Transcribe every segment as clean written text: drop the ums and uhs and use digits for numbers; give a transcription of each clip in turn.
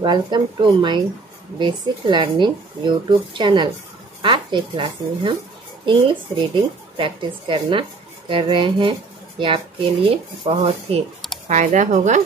Welcome to my basic learning YouTube channel. आज के class में हम इंग्लिश रीडिंग प्रैक्टिस कर रहे हैं। ये आपके लिए बहुत ही फ़ायदा होगा।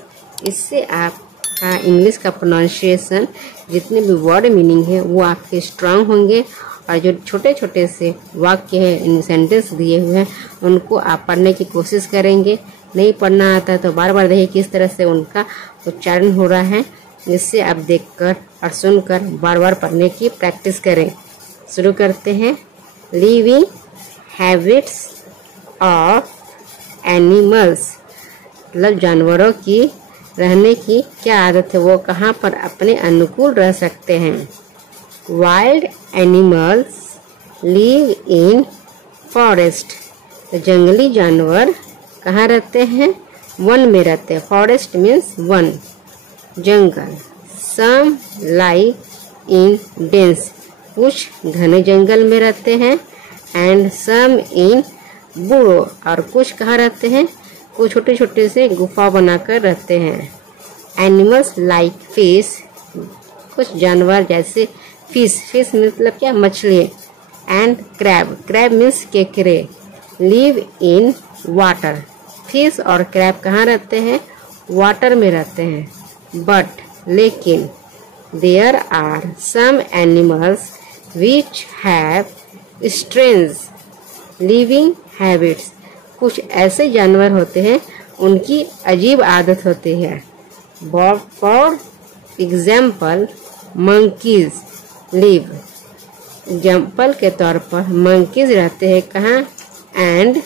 इससे आप इंग्लिश का प्रोनाउंसिएशन, जितने भी वर्ड मीनिंग है वो आपके स्ट्रांग होंगे और जो छोटे छोटे से वाक्य है, इन सेंटेंस दिए हुए हैं, उनको आप पढ़ने की कोशिश करेंगे। नहीं पढ़ना आता है तो बार बार देखिए किस तरह से उनका उच्चारण हो रहा है। जिससे आप देखकर और सुनकर बार बार पढ़ने की प्रैक्टिस करें। शुरू करते हैं। लिविंग हैबिट्स ऑफ एनिमल्स, मतलब जानवरों की रहने की क्या आदत है, वो कहाँ पर अपने अनुकूल रह सकते हैं। Wild animals live in forest, तो जंगली जानवर कहाँ रहते हैं? वन में रहते हैं। फॉरेस्ट मीन्स वन, जंगल। सम लाइव इन डेंस, कुछ घने जंगल में रहते हैं। एंड सम इन बुरो, और कुछ कहाँ रहते हैं? कुछ छोटे छोटे से गुफा बनाकर रहते हैं। एनिमल्स लाइक फिश, कुछ जानवर जैसे फिश, फिश मतलब क्या? मछली। एंड क्रैब, क्रैब मीन्स केकड़े, लिव इन वाटर। फिश और क्रैब कहाँ रहते हैं? वाटर में रहते हैं। बट लेकिन there are some animals which have strange living habits, कुछ ऐसे जानवर होते हैं उनकी अजीब आदत होती है। For example monkeys live, example के तौर पर मंकीज रहते हैं कहाँ? And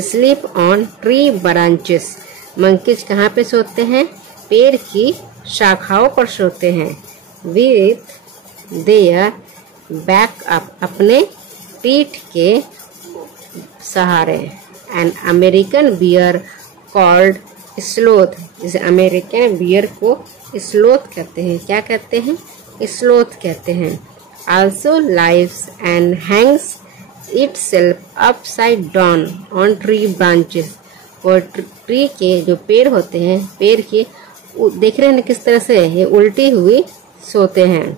sleep on tree branches, monkeys कहाँ पे सोते हैं? पेड़ की शाखाओं पर सोते हैं। विथ देयर बैक अप, अपने पीठ के सहारे। An American bear called sloth, जिसे अमेरिकन बियर को स्लोथ कहते हैं। क्या कहते हैं? स्लोथ कहते हैं। Also lives and hangs itself upside down on tree branches, और ट्री के जो पेड़ होते हैं, पेड़ के देख रहे हैं किस तरह से ये उल्टी हुई सोते हैं।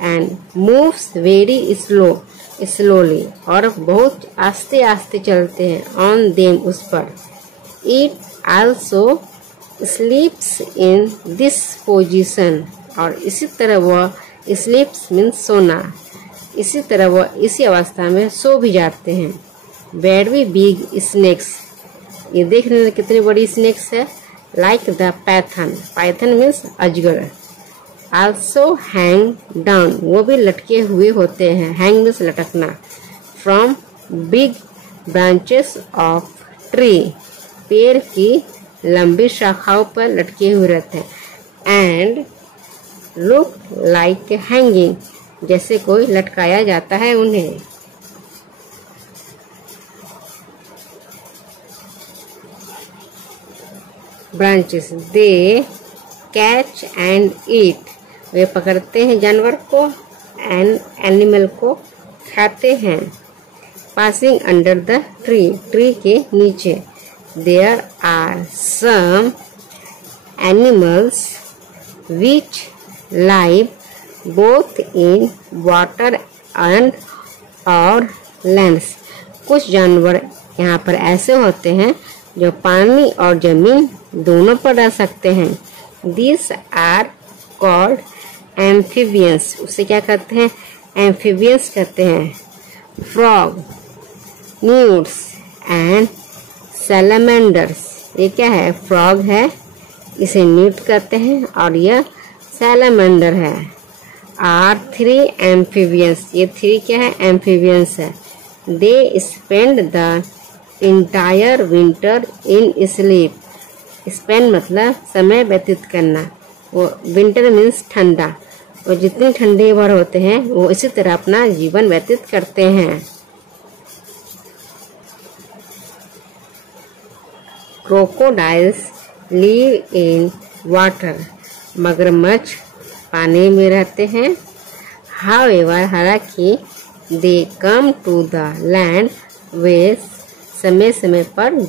एंड मूव्स वेरी स्लोली, और बहुत आस्ते आस्ते चलते हैं। ऑन देम, उस पर। It also स्लीप्स in this position, और इसी तरह वह स्लीप्स मीन्स सोना, इसी तरह वह इसी अवस्था में सो भी जाते हैं। वेरी बिग स्नेक्स, ये देख रहे हैं कितनी बड़ी स्नेक्स है। Like the python, python means अजगर। आल्सो हैंग डाउन, वो भी लटके हुए होते हैं। हैंग मीन्स लटकना। From big branches of tree, पेड़ की लंबी शाखाओं पर लटके हुए रहते हैं। एंड लुक लाइक हैंगिंग, जैसे कोई लटकाया जाता है उन्हें। Branches, they catch and eat, वे पकड़ते हैं जानवर को, एंड एनिमल को खाते हैं। Passing under the tree, tree के नीचे। There are some animals which live both in water and और लैंड्स, कुछ जानवर यहाँ पर ऐसे होते हैं जो पानी और जमीन दोनों पर रह सकते हैं। दिस आर कॉल्ड एम्फीबियंस, उसे क्या कहते हैं? एम्फीबियंस कहते हैं। फ्रॉग, न्यूट्स एंड सैलामेंडर्स, ये क्या है? फ्रॉग है, इसे न्यूट कहते हैं, और यह सैलामेंडर है। आर थ्री एम्फीबियंस, ये थ्री क्या है? एम्फीबियंस है। They spend the entire winter in sleep, spend मतलब समय व्यतीत करना, वो विंटर मीन्स ठंडा, वो जितनी ठंडी भर होते हैं वो इसी तरह अपना जीवन व्यतीत करते हैं। क्रोकोडाइल्स लिव इन वाटर, मगरमच्छ पानी में रहते हैं। हाउएवर, हालांकि they come to the land with समय समय पर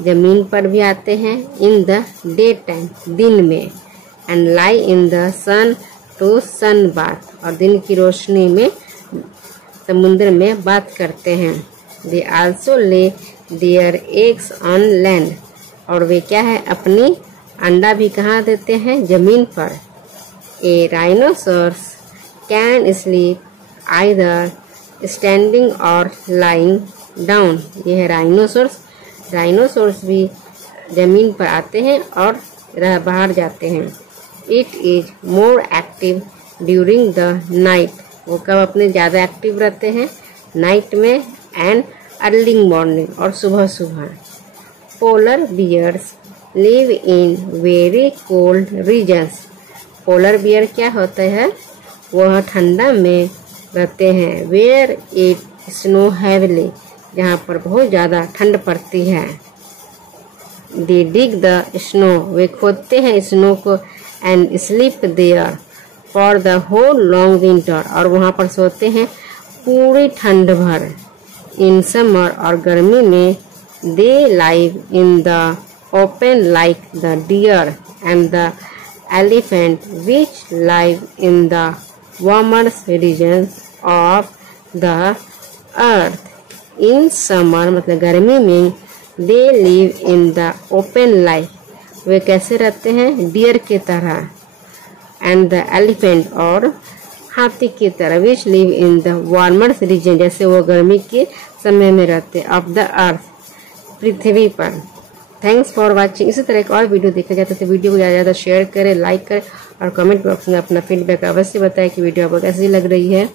जमीन पर भी आते हैं। इन द डे टाइम, दिन में। And lie in the sun to sun bath, और दिन की रोशनी में समुद्र में बात करते हैं। They also lay their eggs on land, और वे क्या है अपनी अंडा भी कहाँ देते हैं, जमीन पर। A rhinoceros can sleep either standing और लाइंग डाउन। यह है राइनोसोरस भी जमीन पर आते हैं और बाहर जाते हैं। It is more active during the night, वो कब अपने ज़्यादा एक्टिव रहते हैं, नाइट में। एंड अर्ली मॉर्निंग, और सुबह सुबह। Polar bears live in very cold regions. Polar bear क्या होता है, वह ठंडा में रहते हैं। वेयर इट स्नो हैवली, जहाँ पर बहुत ज़्यादा ठंड पड़ती है। दे डिग द स्नो, वे खोदते हैं स्नो को। And sleep there for the whole long winter, और वहाँ पर सोते हैं पूरी ठंड भर। इन समर, और गर्मी में। They live in the open like the deer and the elephant which live in the warmer regions of the earth. In summer मतलब गर्मी में। They live in the open life, वे कैसे रहते हैं, डियर की तरह। एंड द एलिफेंट, और हाथी की तरह। Which live in the warmer region, जैसे वो गर्मी के समय में रहते। ऑफ द अर्थ, पृथ्वी पर। Thanks for watching. इसी तरह एक और वीडियो देखा जाता है तो वीडियो को ज़्यादा से ज़्यादा शेयर करें, लाइक करें, और कमेंट बॉक्स में अपना फीडबैक अवश्य बताएं कि वीडियो आपको कैसी लग रही है।